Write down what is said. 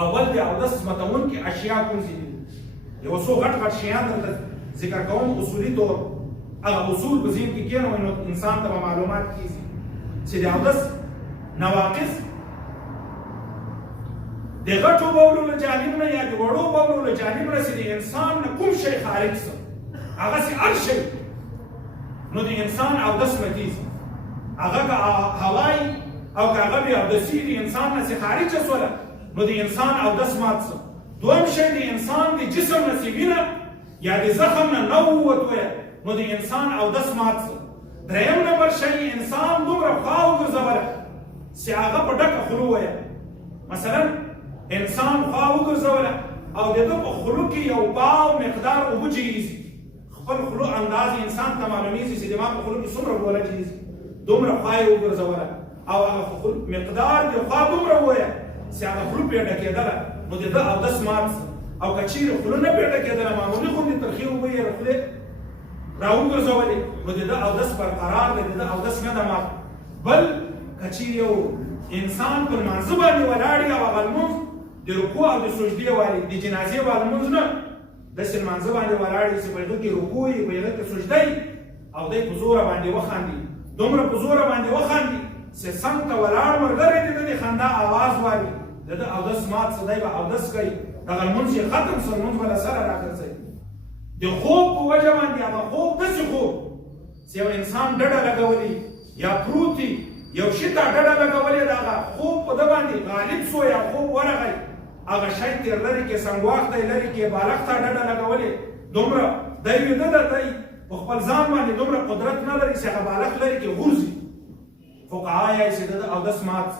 اول د اودس متونکي اشیاء کوم دي؟ یو څو غټ غټ شیان درته ذکر کوم اصولي طور. هغه اصول په ذهن کې کېنوئ نو انسان ته معلومات کېږي چې د اودس نواقص د غټو بولو له جانب نه یا د وړو بولو له جانب نه چې د انسان نه کوم شی خارج څه هغسې هر شی نو د انسان اودس ماتېږي. هغه که هوای او که هغه بې اودسي د انسان نه چې خارجه شوله نو د انسان اودس مات څه. دویم شی د انسان د جسم نه چې وینه یا د زخم نه نه ووتویه نو د انسان اودس مات څه. دریم نمبر شی انسان دومره خوا وګرځوله چې هغه په ډکه خوله وویه. مثلا انسان خوا وګرځوله او د ده په خوله کې یو پاو مقدار اوبه جهیزي. خپل خوله انداز انسان ته معلومیږي چې زما په خوله کې څومره ګوله جهیزي. دومره خوا یې وګرځوله او هغه مقدار د خوا دومره وویه چې هغه خوله پرې ډکېدله نو د ده اودس مات څه. او که چیرې خوله نه پرې ډکېدله معمولي غوندې ترخې اوبه یې له خولې راوګرځولې نو د ده اودس برقرار دی، د ده اودس نه ده مات. بل که چیرې یو انسان په لمانځه باندې ولاړ وي او هغه لمونځ د رکوع او د سجدې والي د جنازې والي لمونځ نه داسې لمانځه باندې ولاړ وي چې په هغه کې رکوع وي په هغه کې سجده وي او دی په زوره باندې وخاندي. دومره په زوره باندې وخاندي چې څنګ ته ولاړ ملګری د ده د خندا اواز والي د ده اودس مات څه دی به اودس کوي دغه لمونځ یې ختم څه لمونځ به له سره راګرځوي. د خوب په وجه باندې هغه خوب داسې خوب چې یو انسان ډډه لګولي یا پروت وي یو شي ته ډډه لګولې د هغه خوب په ده باندې غالب شو یا خوب ورغی هغه شی تېر لرې کې سنګواښ دی لرې کې بالغ ته ډډه لګولې دومره دی ویده ده دی په خپل ځان باندې دومره قدرت نه لري چې هغه بالغ لرې کې غورځي. فقها یې چې د ده اودس مات